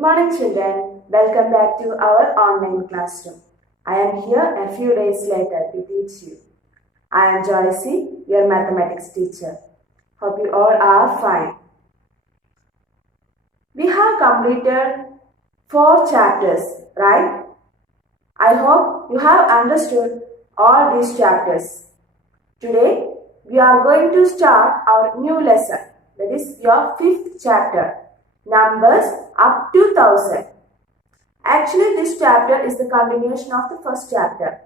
morning, children. Welcome back to our online classroom. I am here a few days later to teach you. I am Joycey, your mathematics teacher. Hope you all are fine. We have completed 4 chapters, right? I hope you have understood all these chapters. Today, we are going to start our new lesson. That is your 5th chapter. Numbers up to 1000. Actually, this chapter is the continuation of the first chapter.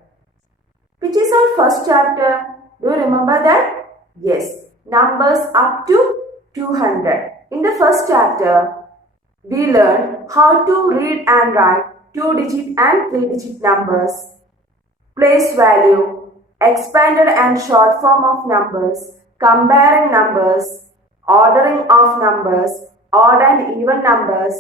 Which is our first chapter? Do you remember that? Yes, numbers up to 200. In the first chapter, we learned how to read and write 2-digit and 3-digit numbers, place value, expanded and short form of numbers, comparing numbers, ordering of numbers, odd and even numbers,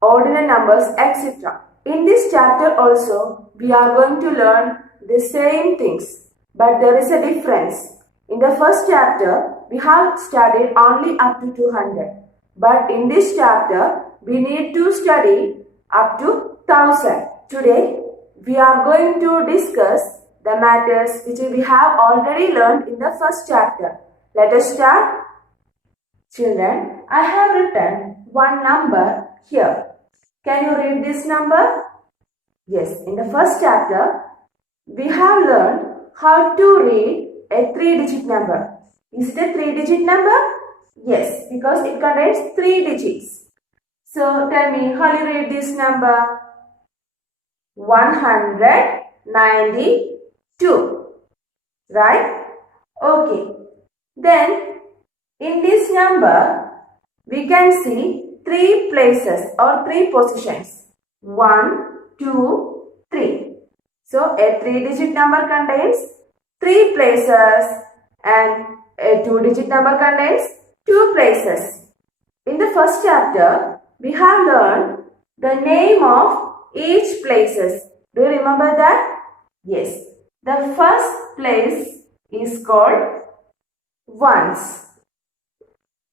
ordinal numbers, etc. In this chapter also, we are going to learn the same things, but there is a difference. In the first chapter, we have studied only up to 200, but in this chapter, we need to study up to 1000. Today, we are going to discuss the matters which we have already learned in the first chapter. Let us start. Children, I have written one number here. Can you read this number? Yes, in the first chapter, we have learned how to read a 3-digit number. Is it a 3-digit number? Yes, because it contains 3 digits. So, tell me, how do you read this number? 192. Right? Okay. Then, in this number, we can see 3 places or 3 positions. 1, 2, 3. So, a 3-digit number contains 3 places and a 2-digit number contains 2 places. In the first chapter, we have learned the name of each places. Do you remember that? Yes. The first place is called ones.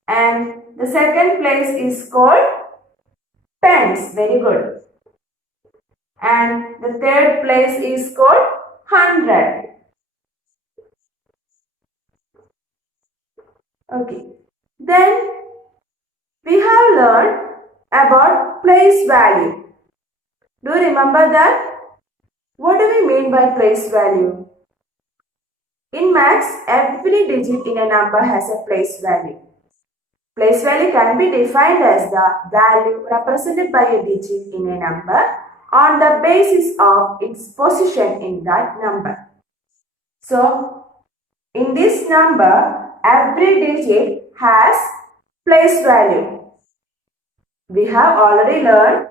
And the second place is called tens. Very good. And the third place is called 100. Okay. Then we have learned about place value. Do you remember that? What do we mean by place value? In maths, every digit in a number has a place value. Place value can be defined as the value represented by a digit in a number on the basis of its position in that number. So, in this number, every digit has place value. We have already learned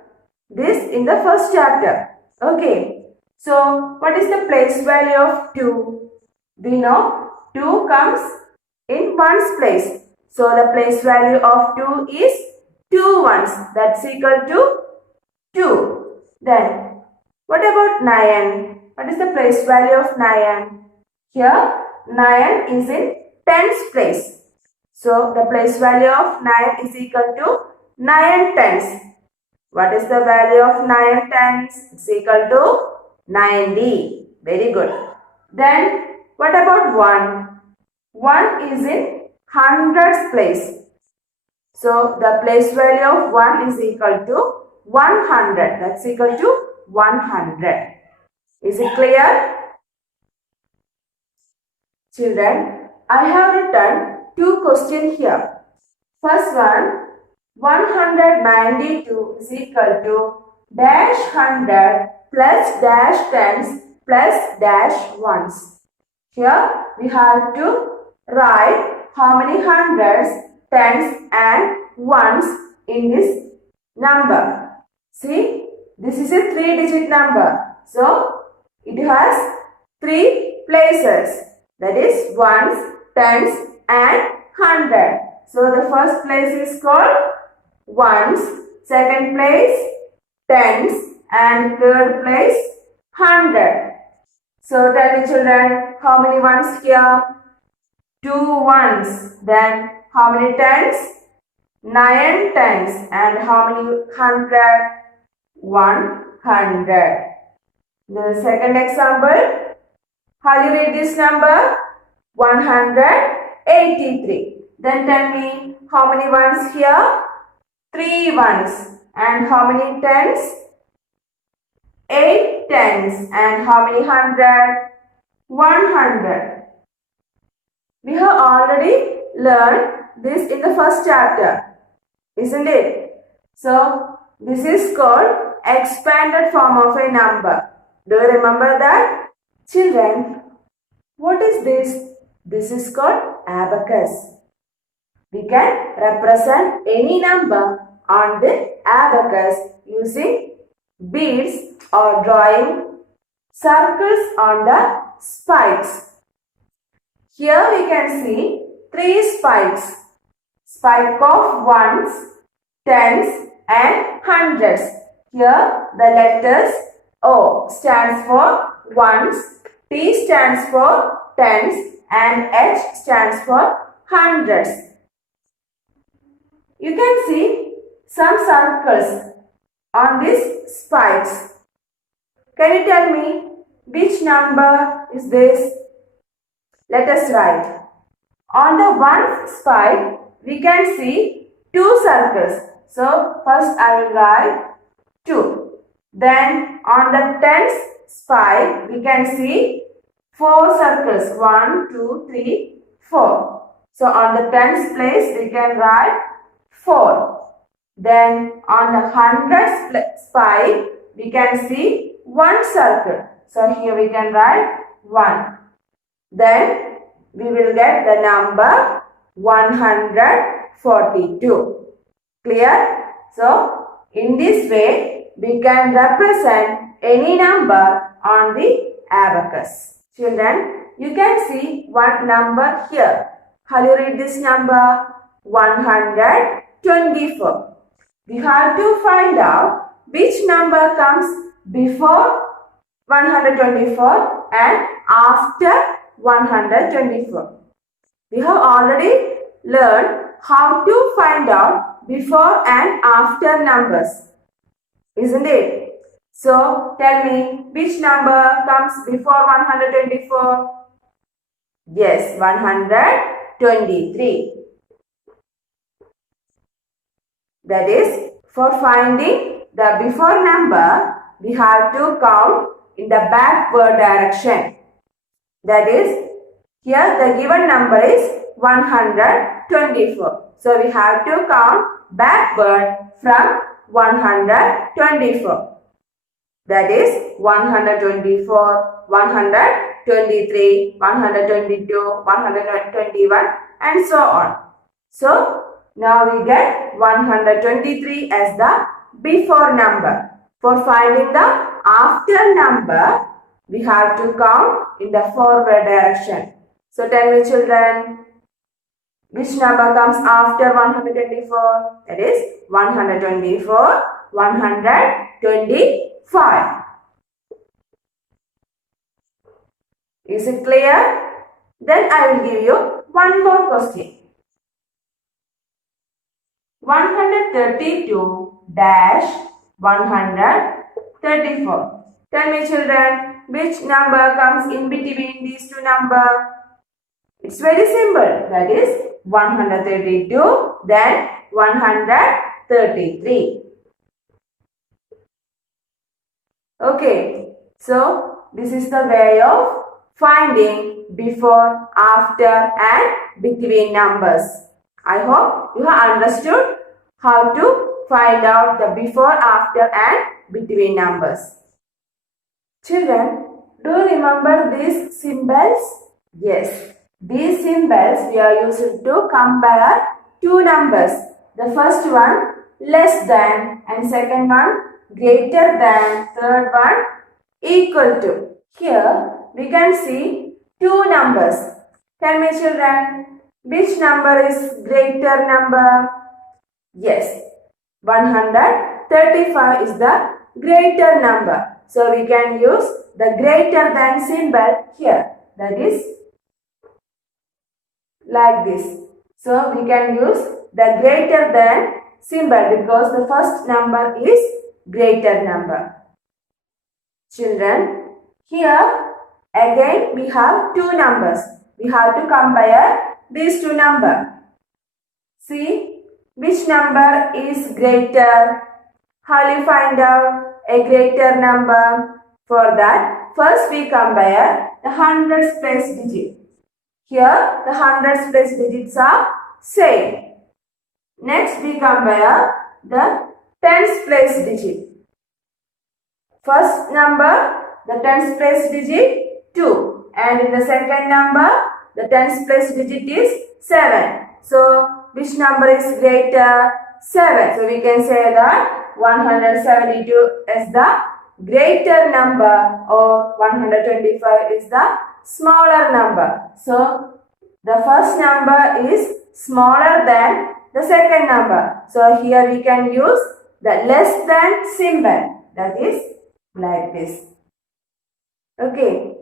this in the first chapter. Okay. So, what is the place value of 2? We know 2 comes in ones place. So, the place value of 2 is 2 ones. That's equal to 2. Then, what about 9? What is the place value of 9? Here, 9 is in tens place. So, the place value of 9 is equal to 9 tens. What is the value of 9 tens? It's equal to 90. Very good. Then, what about 1? 1 is in hundreds place. So, the place value of 1 is equal to 100. That's equal to 100. Is it clear? Children, I have written 2 questions here. First one, 192 is equal to dash 100 plus dash tens plus dash ones. Here we have to write how many hundreds, tens and ones in this number. See, this is a 3-digit number. So, it has 3 places. That is ones, tens and 100. So, the first place is called ones, second place tens and third place 100. So, tell me children, how many ones here? 2 ones. Then how many tens? 9 tens. And how many hundred? 100. The second example, how do you read this number? 183. Then tell me, how many ones here? 3 ones. And how many tens? 8 tens. And how many hundred? 100. We have already learned this in the first chapter, isn't it? So, this is called expanded form of a number. Do you remember that? Children, what is this? This is called abacus. We can represent any number on the abacus using beads or drawing circles on the spikes. Here we can see 3 spikes. Spike of ones, tens and hundreds. Here the letters O stands for ones, T stands for tens and H stands for hundreds. You can see some circles on these spikes. Can you tell me which number is this? Let us write. On the one spike, we can see 2 circles. So, first I will write 2. Then, on the tens spike, we can see 4 circles. 1, 2, 3, 4. So, on the tens place, we can write 4. Then, on the hundreds spike, we can see 1 circle. So, here we can write 1. Then we will get the number 142. Clear? So, in this way, we can represent any number on the abacus. Children, you can see one number here. How do you read this number? 124. We have to find out which number comes before 124 and after 124. We have already learned how to find out before and after numbers, isn't it? So, tell me, which number comes before 124? Yes, 123. That is, for finding the before number, we have to count in the backward direction. That is, here the given number is 124. So, we have to count backward from 124. That is 124, 123, 122, 121 and so on. So, now we get 123 as the before number. For finding the after number, we have to count in the forward direction. So, tell me children, which number comes after 124? That is 124, 125. Is it clear? Then I will give you one more question. 132 dash 134. Tell me children, which number comes in between these two numbers? It's very simple. That is 132 then 133. Okay. So, this is the way of finding before, after and between numbers. I hope you have understood how to find out the before, after and between numbers. Children, do you remember these symbols? Yes, these symbols we are using to compare two numbers. The first one less than and second one greater than, third one equal to. Here we can see two numbers. Tell me children, which number is greater number? Yes, 135 is the greater number. So we can use the greater than symbol here. That is like this. So we can use the greater than symbol because the first number is greater number. Children, here again we have two numbers. We have to compare these two numbers. See which number is greater. How will you find out a greater number? For that, first we compare the hundreds place digit. Here the hundreds place digits are same. Next we compare the tens place digit. First number, the tens place digit 2, and in the second number, the tens place digit is 7. So, which number is greater? 7. So, we can say that 172 is the greater number or 125 is the smaller number. So, the first number is smaller than the second number. So, here we can use the less than symbol. That is like this. Okay.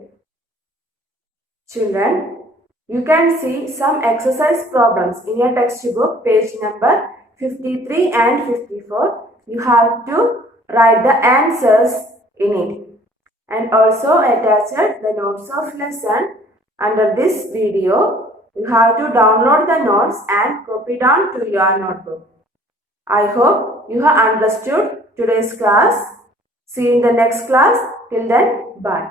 Children, you can see some exercise problems in your textbook, page number 53 and 54. You have to write the answers in it. And also attach the notes of lesson under this video. You have to download the notes and copy down to your notebook. I hope you have understood today's class. See you in the next class. Till then, bye.